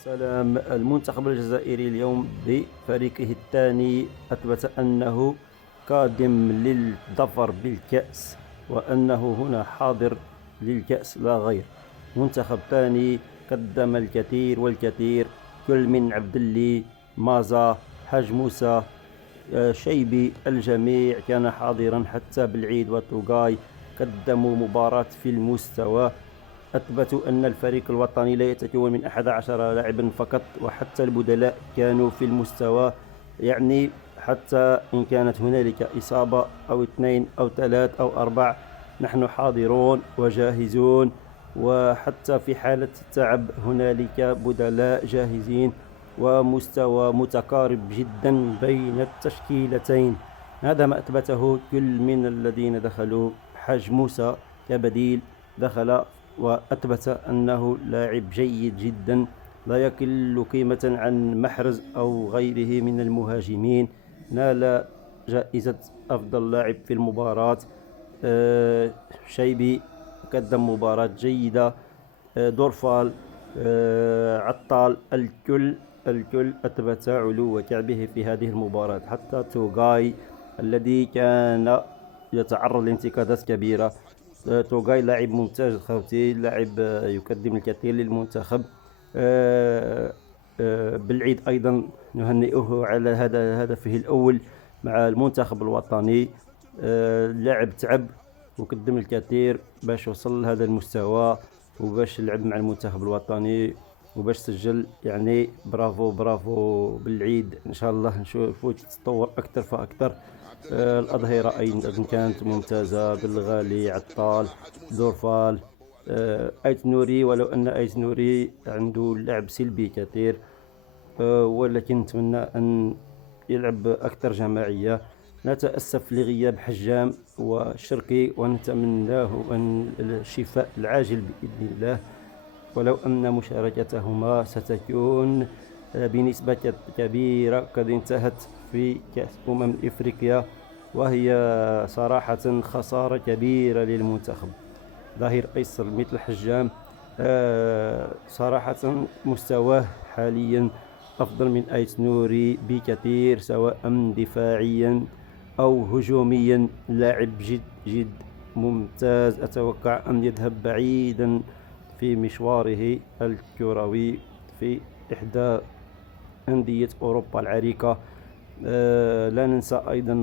السلام. المنتخب الجزائري اليوم بفريقه الثاني أثبت أنه قادم للظفر بالكأس، وأنه هنا حاضر للكأس لا غير. منتخب ثاني قدم الكثير والكثير، كل من عبدلي، مازا، حاج موسى، شيبي، الجميع كان حاضرا، حتى بالعيد وتوغاي قدموا مباراة في المستوى. أثبتوا أن الفريق الوطني لا يتكون من 11 لاعبا فقط، وحتى البدلاء كانوا في المستوى. يعني حتى إن كانت هنالك إصابة أو اثنين أو ثلاث أو أربع، نحن حاضرون وجاهزون، وحتى في حالة التعب هنالك بدلاء جاهزين، ومستوى متقارب جدا بين التشكيلتين. هذا ما أثبته كل من الذين دخلوا. حاج موسى كبديل دخل وأثبت أنه لاعب جيد جدا، لا يقل قيمة عن محرز أو غيره من المهاجمين. نال جائزة أفضل لاعب في المباراة. شيبي قدم مباراة جيدة. دورفال، عطال، الكل أثبت علو كعبه في هذه المباراة. حتى توغاي الذي كان يتعرض لانتقادات كبيرة. توغاي لاعب ممتاز خوتي، لاعب يقدم الكثير للمنتخب. بالعيد أيضا نهنئه على هذا هدفه الأول مع المنتخب الوطني. لاعب تعب وقدم الكثير باش وصل لهذا المستوى، وباش يلعب مع المنتخب الوطني، وباش سجل. يعني برافو برافو. بالعيد ان شاء الله نشوفه تتطور اكثر فاكثر. الأظهرة أيضا كانت ممتازة، بالغالي، عطال، دورفال، أيت نوري، ولو أن أيت نوري عنده لعب سلبي كثير، ولكن نتمنى أن يلعب أكثر جماعية. نتأسف لغياب حجام وشرقي، ونتمناه أن الشفاء العاجل بإذن الله، ولو أن مشاركتهما ستكون بنسبة كبيرة قد انتهت في كأس إفريقيا، وهي صراحة خسارة كبيرة للمنتخب. ظهير أيسر مثل حجام صراحة مستواه حاليا أفضل من أيت نوري بكثير، سواء دفاعيا أو هجوميا. لاعب جد جد ممتاز، أتوقع أن يذهب بعيدا في مشواره الكروي في إحدى أندية أوروبا العريقة. لا ننسى أيضا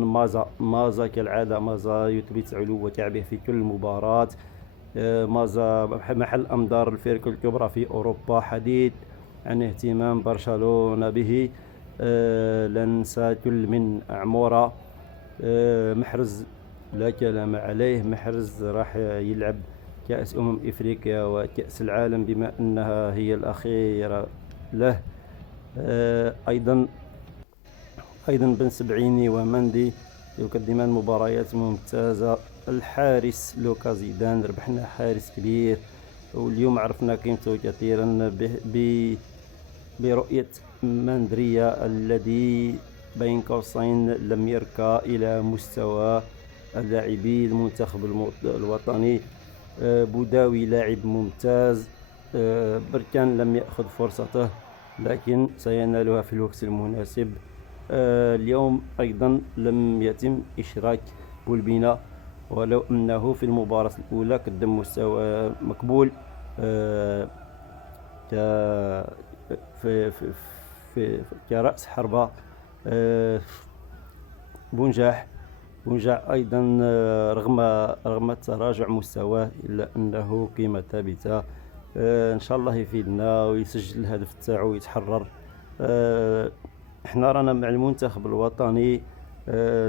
مازا كالعادة، مازا يثبت علو كعبه في كل مباراة. مازا محل أنظار الفرق الكبرى في أوروبا، حديث عن اهتمام برشلونة به. لا ننسى كل من أعمورة. محرز لا كلام عليه، محرز راح يلعب كأس إفريقيا وكأس العالم بما أنها هي الأخيرة له. أيضا بن سبعيني ومندي يقدمان مباريات ممتازة. الحارس لوكا زيدان، ربحنا حارس كبير، واليوم عرفنا قيمته كثيرا برؤية ماندريا الذي بين قوسين لم يرقى إلى مستوى اللاعبي المنتخب الوطني. بوداوي لاعب ممتاز. بركان لم يأخذ فرصته، لكن سينالها في الوقت المناسب. اليوم أيضا لم يتم إشراك بولبينا، ولو أنه في المباراة الأولى قدم مستوى مقبول. في في في كرأس حربة. بونجاح أيضا رغم تراجع مستواه إلا أنه قيمة ثابتة. إن شاء الله يفيدنا ويسجل الهدف تاعو ويتحرر. احنا رانا مع المنتخب الوطني.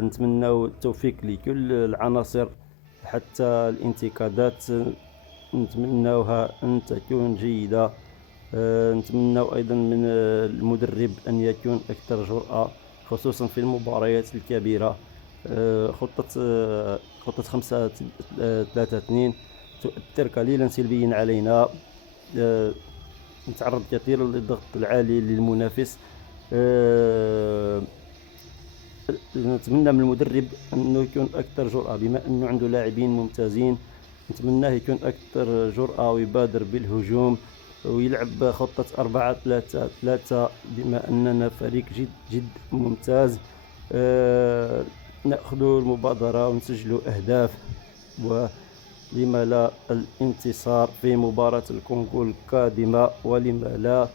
نتمنى التوفيق لكل العناصر، حتى الانتقادات نتمناها أن تكون جيدة. نتمنى أيضا من المدرب أن يكون أكثر جرأة، خصوصا في المباريات الكبيرة. خطة 5-3-2 تؤثر قليلا سلبيا علينا. نتعرض كثيرا للضغط العالي للمنافس. نتمنى من المدرب أنه يكون أكثر جرأة، بما أنه عنده لاعبين ممتازين. نتمناه يكون أكثر جرأة ويبادر بالهجوم، ويلعب خطة 4-3-3 بما أننا فريق جد جد ممتاز. نأخذ المبادرة ونسجل أهداف، ولما لا الانتصار في مباراة الكونغو القادمة، ولما لا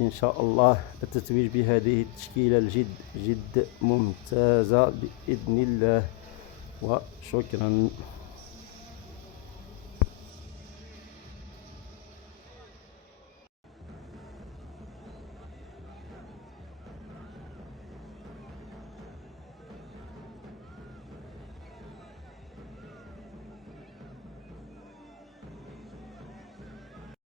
إن شاء الله التتويج بهذه التشكيلة الجد جد ممتازة بإذن الله. وشكرا.